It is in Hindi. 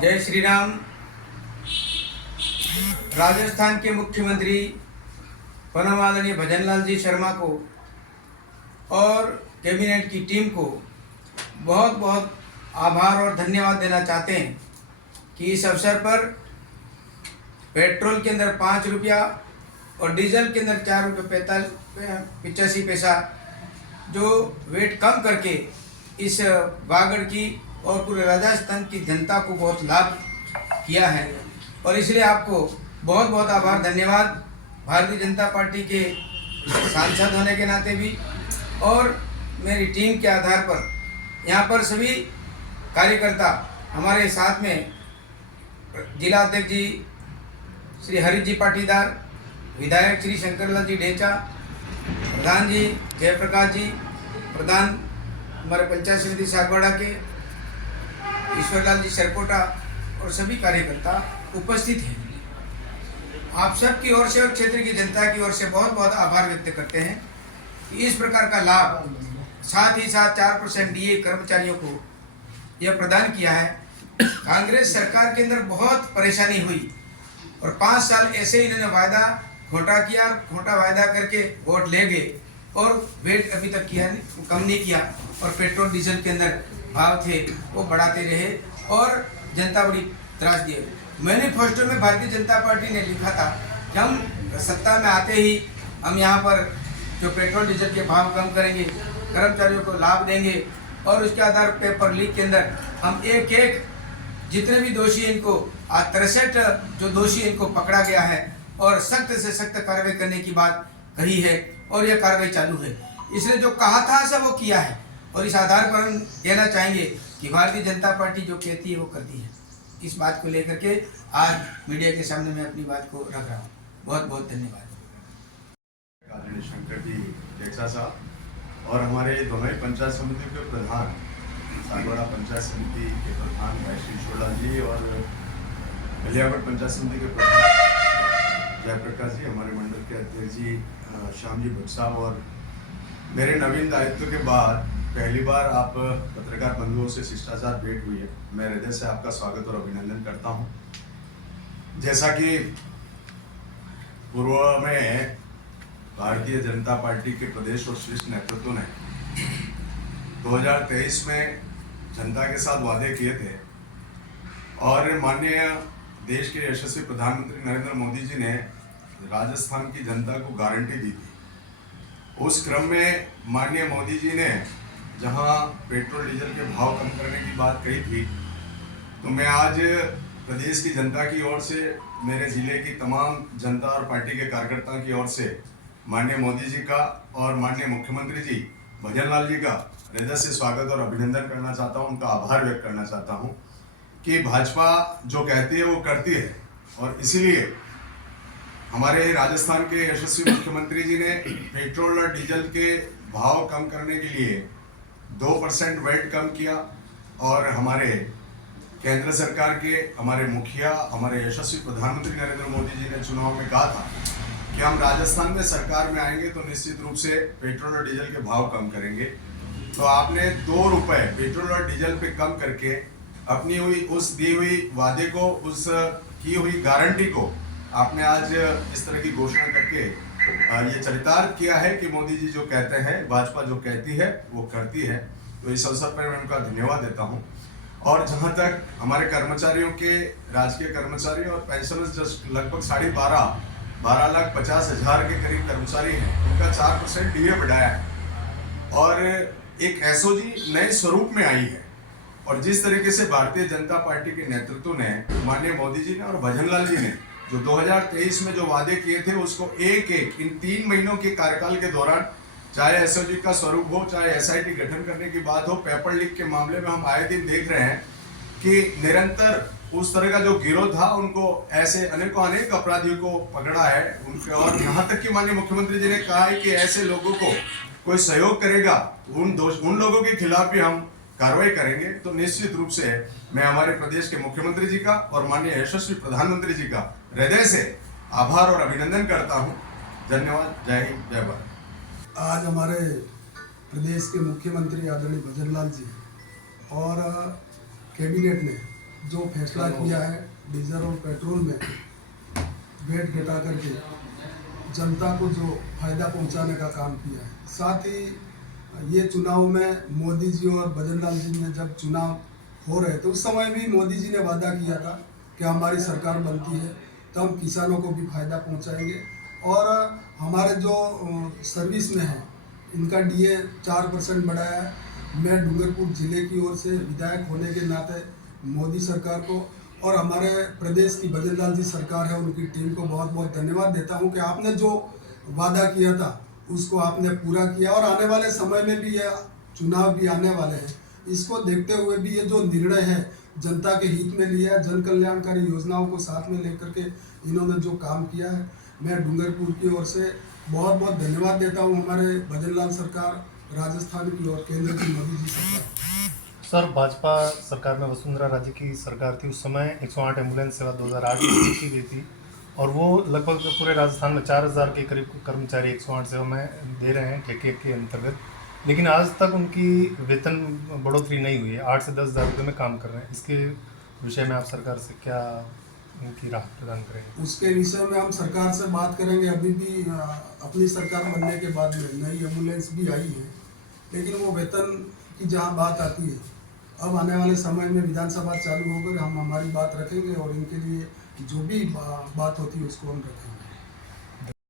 जय श्री राम। राजस्थान के मुख्यमंत्री परम आदरणीय भजनलाल जी शर्मा को और कैबिनेट की टीम को बहुत बहुत आभार और धन्यवाद देना चाहते हैं कि इस अवसर पर पेट्रोल के अंदर 5 रुपया और डीजल के अंदर 4 रुपये 85 पैसा जो वेट कम करके इस वागड़ की और पूरे राजस्थान की जनता को बहुत लाभ किया है। और इसलिए आपको बहुत बहुत आभार धन्यवाद, भारतीय जनता पार्टी के सांसद होने के नाते भी और मेरी टीम के आधार पर यहाँ पर सभी कार्यकर्ता हमारे साथ में जिला अध्यक्ष जी श्री हरीश जी पाटीदार, विधायक श्री शंकरलाल जी ढेचा, प्रधान जी जयप्रकाश जी, प्रधान हमारे पंचायत समिति सागवाड़ा के ईश्वरलाल जी सरकोटा और सभी कार्यकर्ता उपस्थित हैं। आप सब की ओर से और क्षेत्र की जनता की ओर से बहुत बहुत आभार व्यक्त करते हैं कि इस प्रकार का लाभ, साथ ही साथ 4% डीए कर्मचारियों को यह प्रदान किया है। कांग्रेस सरकार के अंदर बहुत परेशानी हुई और 5 साल ऐसे ही इन्होंने वायदा खोटा किया और खोटा वायदा करके वोट ले गए और वेट अभी तक किया नहीं, कम नहीं किया और पेट्रोल डीजल के अंदर भाव थे वो बढ़ाते रहे और जनता बड़ी त्रास दी। मैनिफेस्टो में भारतीय जनता पार्टी ने लिखा था कि हम सत्ता में आते ही हम यहाँ पर जो पेट्रोल डीजल के भाव कम करेंगे, कर्मचारियों को लाभ देंगे और उसके आधार पेपर लीक के अंदर हम एक एक जितने भी दोषी इनको 63 जो दोषी इनको पकड़ा गया है और सख्त से सख्त कार्रवाई करने की बात कही है और यह कार्रवाई चालू है। इसने जो कहा था सब वो किया है और इस आधार पर हम कहना चाहेंगे कि भारतीय जनता पार्टी जो कहती है वो करती है। इस बात को लेकर के आज मीडिया के सामने मैं अपनी बात को रख रहा हूँ। बहुत बहुत धन्यवाद। आदरणीय शंकर जी ढेचा साहब और हमारे दोनों ही पंचायत समिति के प्रधान, सागवाड़ा पंचायत समिति के प्रधान भाई श्री ईश्वरलाल जी और गलियागढ़ पंचायत समिति के प्रधान जयप्रकाश जी, हमारे मंडल के अध्यक्ष जी श्याम जी भट्ट साहब और मेरे नवीन दायित्व के बाद पहली बार आप पत्रकार बंधुओं से शिष्टाचार भेंट हुई है। मैं हृदय से आपका स्वागत और अभिनंदन करता हूं। जैसा कि पूर्व में भारतीय जनता पार्टी के प्रदेश और शीर्ष नेतृत्व ने 2023 में जनता के साथ वादे किए थे और माननीय देश के यशस्वी प्रधानमंत्री नरेंद्र मोदी जी ने राजस्थान की जनता को गारंटी दी थी। उस क्रम में माननीय मोदी जी ने जहां पेट्रोल डीजल के भाव कम करने की बात कही थी, तो मैं आज प्रदेश की जनता की ओर से, मेरे जिले की तमाम जनता और पार्टी के कार्यकर्ताओं की ओर से माननीय मोदी जी का और माननीय मुख्यमंत्री जी भजनलाल जी का हृदय से स्वागत और अभिनंदन करना चाहता हूं, उनका आभार व्यक्त करना चाहता हूं कि भाजपा जो कहती है वो करती है। और इसीलिए हमारे राजस्थान के यशस्वी मुख्यमंत्री जी ने पेट्रोल और डीजल के भाव कम करने के लिए 2% वेट कम किया और हमारे केंद्र सरकार के हमारे मुखिया, हमारे यशस्वी प्रधानमंत्री नरेंद्र मोदी जी ने चुनाव में कहा था कि हम राजस्थान में सरकार में आएंगे तो निश्चित रूप से पेट्रोल और डीजल के भाव कम करेंगे। तो आपने 2 रुपए पेट्रोल और डीजल पे कम करके अपनी हुई उस दी हुई वादे को, उस की हुई गारंटी को आपने आज इस तरह की घोषणा करके ये चरितार्थ किया है कि मोदी जी जो कहते हैं, भाजपा जो कहती है वो करती है। तो इस अवसर पर मैं उनका धन्यवाद देता हूं। और जहां तक हमारे कर्मचारियों के, राजकीय कर्मचारी और पेंशनर्स जो लगभग 12,50,000 के करीब कर्मचारी हैं, उनका 4% डीए बढ़ाया है और एक एसओजी नए स्वरूप में आई है। और जिस तरीके से भारतीय जनता पार्टी के नेतृत्व ने, माननीय मोदी जी ने और भजनलाल जी ने जो 2023 में जो वादे किए थे उसको एक एक इन 3 महीनों के कार्यकाल के दौरान, चाहे एसओजी का स्वरूप हो, चाहे एसआईटी गठन करने की बात हो, पेपर लीक के मामले में हम आए दिन देख रहे हैं कि निरंतर उस तरह का जो गिरोह था उनको ऐसे अनेक अपराधियों को पकड़ा है उनके। और यहाँ तक कि माननीय मुख्यमंत्री जी ने कहा है कि ऐसे लोगों को कोई सहयोग करेगा उन लोगों के खिलाफ भी हम कार्रवाई करेंगे। तो निश्चित रूप से मैं हमारे प्रदेश के मुख्यमंत्री जी का और माननीय यशस्वी प्रधानमंत्री जी का हृदय से आभार और अभिनंदन करता हूं। धन्यवाद। जय हिंद, जय भारत। आज हमारे प्रदेश के मुख्यमंत्री आदरणीय भजनलाल जी और कैबिनेट ने जो फैसला किया है डीजल और पेट्रोल में वेट घटा करके जनता को जो फायदा पहुंचाने का काम किया है। साथ ही ये चुनाव में मोदी जी और भजन लाल जी ने जब चुनाव हो रहे थे उस समय भी मोदी जी ने वादा किया था कि हमारी सरकार बनती है तो हम किसानों को भी फायदा पहुंचाएंगे और हमारे जो सर्विस में है इनका डीए 4% बढ़ाया है। मैं डूंगरपुर जिले की ओर से विधायक होने के नाते मोदी सरकार को और हमारे प्रदेश की भजन लाल जी सरकार है उनकी टीम को बहुत बहुत धन्यवाद देता हूं कि आपने जो वादा किया था उसको आपने पूरा किया और आने वाले समय में भी ये चुनाव भी आने वाले हैं, इसको देखते हुए भी ये जो निर्णय है जनता के हित में लिया है, जन कल्याणकारी योजनाओं को साथ में लेकर के इन्होंने जो काम किया है, मैं डूंगरपुर की ओर से बहुत बहुत धन्यवाद देता हूँ हमारे भजन लाल सरकार, राजस्थान की और केंद्र की मोदी जी सरकार। सर, भाजपा सरकार में वसुंधरा राजे की सरकार थी, उस समय 108 एम्बुलेंस सेवा 2008 में शुरू की गई थी और वो लगभग पूरे राजस्थान में 4000 के करीब कर्मचारी 108 सेवा में दे रहे हैं ठेके के अंतर्गत, लेकिन आज तक उनकी वेतन बढ़ोतरी नहीं हुई है। 8 से 10 हज़ार रुपये में काम कर रहे हैं। इसके विषय में आप सरकार से क्या उनकी राहत प्रदान करेंगे? उसके विषय में हम सरकार से बात करेंगे। अभी भी अपनी सरकार बनने के बाद में नई एम्बुलेंस भी आई है, लेकिन वो वेतन की जहाँ बात आती है, अब आने वाले समय में विधानसभा चालू होकर हम हमारी बात रखेंगे और इनके लिए जो भी बात होती है उसको हम रखेंगे।